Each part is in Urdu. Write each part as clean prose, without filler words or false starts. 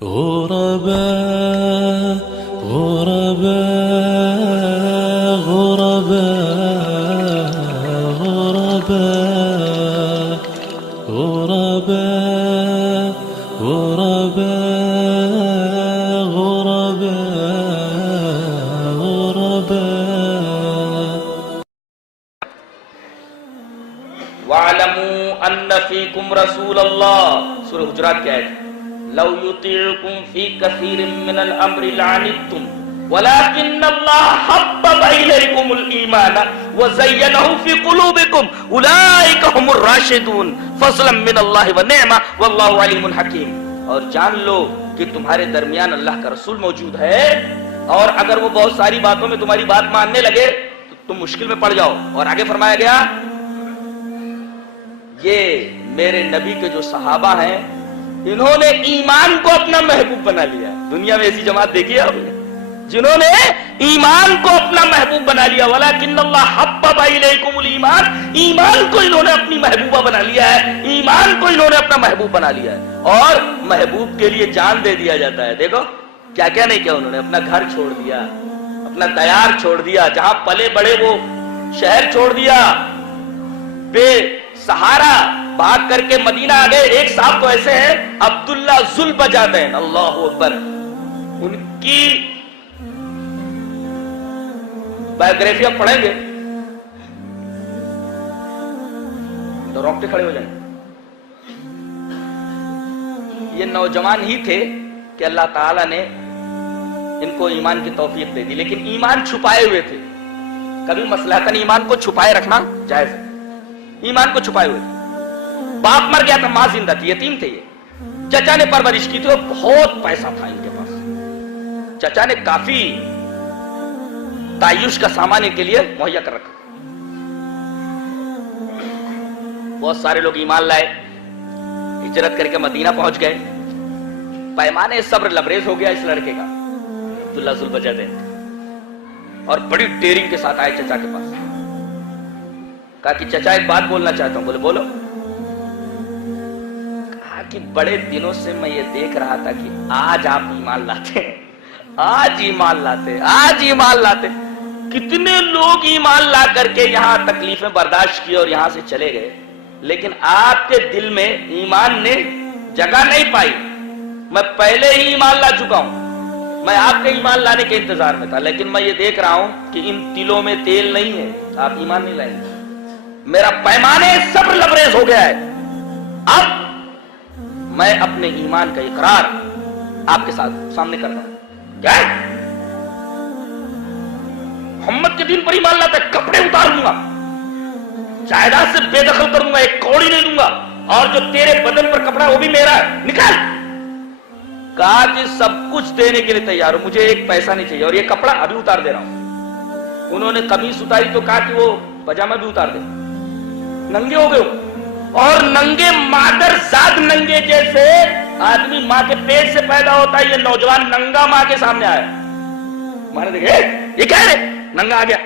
غرباء غرباء غرباء غرباء غرباء غرباء غرباء غرباء وَاعْلَمُوا أَنَّ فِيكُمْ رَسُولَ اللَّهِ سورہ حجرات کی آیت لَوْ يُطِيعُكُمْ فِي كَثِيرٍ مِّنَ الْأَمْرِ لَعَنِتُّمْ وَلَكِنَّ اللَّهَ حَبَّبَ إِلَيْكُمُ الْإِيمَانَ وَزَيَّنَهُ فِي قُلُوبِكُمْ أُولَٰئِكَ هُمُ الرَّاشِدُونَ فَضْلًا مِّنَ اللَّهِ وَنِعْمَةً وَاللَّهُ عَلِيمٌ حَكِيمٌ۔ اور جان لو کہ تمہارے درمیان اللہ کا رسول موجود ہے، اور اگر وہ بہت ساری باتوں میں تمہاری بات ماننے لگے تو تم مشکل میں پڑ جاؤ۔ اور آگے فرمایا گیا یہ میرے نبی کے جو صحابہ ہیں انہوں نے ایمان کو اپنا محبوب بنا لیا۔ دنیا میں ایسی جماعت دیکھی ہے آپ نے جنہوں نے ایمان کو اپنا محبوب بنا لیا۔ وَلَكِنَّ اللَّهَ حَبَّبَ إِلَيْكُمُ الْإِيمَانَ، ایمان کو انہوں نے اپنی محبوبہ بنا لیا ہے، ایمان کو انہوں نے اپنا محبوب بنا لیا ہے، اور محبوب کے لیے جان دے دیا جاتا ہے۔ دیکھو کیا کیا نہیں کیا انہوں نے، اپنا گھر چھوڑ دیا، اپنا دیار چھوڑ دیا، جہاں پلے بڑے وہ شہر چھوڑ دیا، بے سہارا بھاگ کر کے مدینہ آ گئے۔ ایک صاحب تو ایسے ہیں عبداللہ ذوالبجادین، اللہ اکبر، ان کی بایوگرافی آپ پڑھیں گے تو رونگٹے کھڑے ہو جائیں۔ یہ نوجوان ہی تھے کہ اللہ تعالیٰ نے ان کو ایمان کی توفیق دے دی، لیکن ایمان چھپائے ہوئے تھے۔ کبھی مصلحتاً ایمان کو چھپائے رکھنا جائز ہے، ایمان کو چھپائے ہوئے تھے۔ باپ مر گیا تھا، ماں زندہ تھی، یتیم تھے یہ، چچا نے پرورش کی تھی اور بہت پیسہ تھا ان کے پاس، چچا نے کافی تعیش کا سامان ان کے لیے مہیا کر رکھا۔ بہت سارے لوگ ایمان لائے، ہجرت کر کے مدینہ پہنچ گئے۔ پیمانے صبر لبریز ہو گیا اس لڑکے کا، عبداللہ ذوالبجادین، اور بڑی ڈیرنگ کے ساتھ آئے چچا کے پاس، کہا کہ چچا ایک بات بولنا چاہتا ہوں۔ بولے بولو۔ کہا کہ بڑے دنوں سے میں یہ دیکھ رہا تھا کہ آج آپ ایمان لاتے ہیں، آج ایمان لاتے، آج ایمان لاتے۔ کتنے لوگ ایمان لا کر کے یہاں تکلیفیں برداشت کی اور یہاں سے چلے گئے، لیکن آپ کے دل میں ایمان نے جگہ نہیں پائی۔ میں پہلے ہی ایمان لا چکا ہوں، میں آپ کے ایمان لانے کے انتظار میں تھا، لیکن میں یہ دیکھ رہا ہوں کہ ان تلوں میں تیل نہیں ہے، آپ ایمان نہیں لائیں گے۔ میرا پیمانے صبر لبریز ہو گیا ہے، اب میں اپنے ایمان کا اقرار آپ کے ساتھ سامنے کرتا ہوں۔ کیا ہے؟ محمد کے دین پر ایمان لاتا ہے، کپڑے اتار دوں گا، جائیداد سے بے دخل کروں گا، ایک کوڑی نہیں دوں گا، اور جو تیرے بدن پر کپڑا ہے وہ بھی میرا ہے، نکال۔ کہا کہ سب کچھ دینے کے لیے تیار ہوں، مجھے ایک پیسہ نہیں چاہیے، اور یہ کپڑا ابھی اتار دے رہا ہوں۔ انہوں نے قمیص اتاری تو کہا کہ وہ پاجامہ بھی اتار دے، ننگے ہو گئے ہو، اور ننگے مادر زاد ننگے، جیسے آدمی ماں کے پیٹ سے پیدا ہوتا ہے، یہ نوجوان ننگا ماں کے سامنے آیا۔ ماں نے دیکھا یہ کہہ رہے ننگا آ گیا،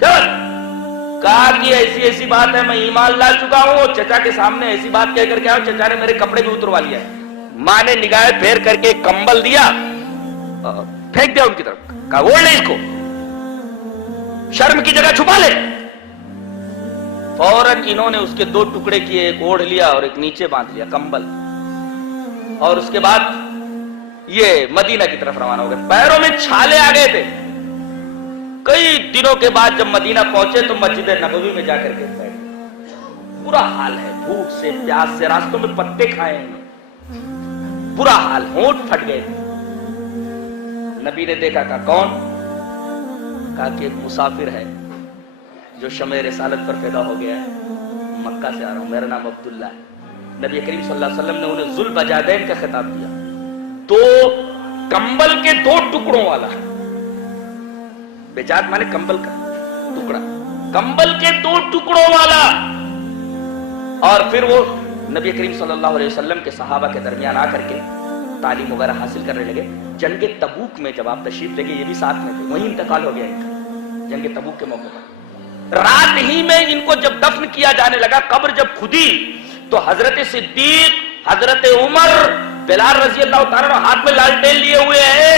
کہا کہ ایسی ایسی بات ہے، میں ایمان لا چکا ہوں، اور چچا کے سامنے ایسی بات کہہ کر کے آؤ، چچا نے میرے کپڑے بھی اتروا لیا ہے۔ ماں نے نگاہیں پھیر کر کے کمبل دیا، پھینک دیا ان کی طرف، کہا اوڑھ لے اس کو، شرم کی جگہ چھپا لے۔ فوراً انہوں نے اس کے دو ٹکڑے کیے، ایک اوڑھ لیا اور ایک نیچے باندھ لیا کمبل، اور اس کے بعد یہ مدینہ کی طرف روانہ ہو گئے۔ پیروں میں چھالے آ گئے تھے۔ کئی دنوں کے بعد جب مدینہ پہنچے تو مسجد نبوی میں جا کر کے بیٹھے۔ برا حال ہے، بھوک سے پیاس سے، راستوں میں پتے کھائے ہیں، برا حال، ہونٹ پھٹ گئے تھے۔ نبی نے دیکھا، کہا کون؟ کہا کہ ایک مسافر ہے جو شمع رسالت پر پیدا ہو گیا ہے، مکہ سے آ رہا ہوں، میرا نام عبداللہ ہے۔ نبی کریم صلی اللہ علیہ وسلم نے انہیں ذوالبجادین کا خطاب دیا، دو کمبل کے دو ٹکڑوں والا، بجاد مانے کمبل کا ٹکڑا، کمبل کے دو ٹکڑوں والا۔ اور پھر وہ نبی کریم صلی اللہ علیہ وسلم کے صحابہ کے درمیان آ کر کے تعلیم وغیرہ حاصل کرنے لگے۔ جنگ تبوک میں جب آپ تشریف لے گئے، یہ بھی ساتھ میں تھے، وہیں انتقال ہو گیا ان کا جنگ تبوک کے موقع پر۔ رات ہی میں ان کو جب دفن کیا جانے لگا، قبر جب کھدی تو حضرت صدیق، حضرت عمر، بلال رضی اللہ تعالیٰ عنہ ہاتھ میں لالٹین لیے ہوئے ہیں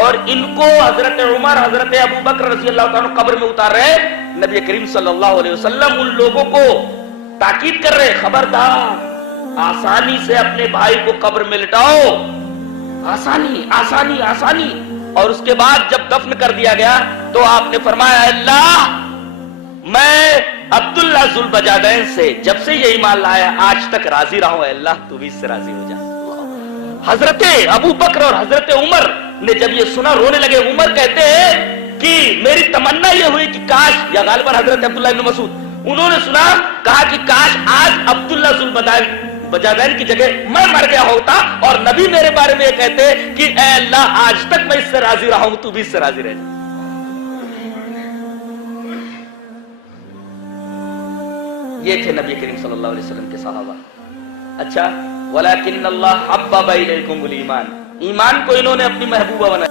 اور ان کو حضرت عمر حضرت ابو بکر رضی اللہ تعالیٰ عنہ قبر میں اتار رہے. نبی کریم صلی اللہ علیہ وسلم ان لوگوں کو تاکید کر رہے, خبردار آسانی سے اپنے بھائی کو قبر میں لٹاؤ, آسانی آسانی آسانی. اور اس کے بعد جب دفن کر دیا گیا تو آپ نے فرمایا, اللہ میں عبداللہ ذوالبجادین سے جب سے یہ ایمان لایا آج تک راضی رہا ہوں, اے اللہ تو بھی اس سے راضی ہو جا. حضرت ابو بکر اور حضرت عمر نے جب یہ سنا رونے لگے. عمر کہتے ہیں کہ میری تمنا یہ ہوئی کہ کاش, یا غالباً حضرت عبداللہ ابن مسعود, انہوں نے سنا کہا کہ کاش آج عبداللہ ذوالبجادین کی جگہ میں مر گیا ہوتا اور نبی میرے بارے میں یہ کہتے کہ اے اللہ آج تک میں اس سے راضی رہا ہوں تو بھی اس سے راضی رہ جا. یہ تھے نبی کریم صلی اللہ علیہ وسلم کے صحابہ. اچھا, وَلَكِنَّ اللَّهَ حَبَّبَ إِلَيْكُمُ الْإِيمَانَ, ایمان کو انہوں نے اپنی محبوبہ بنایا.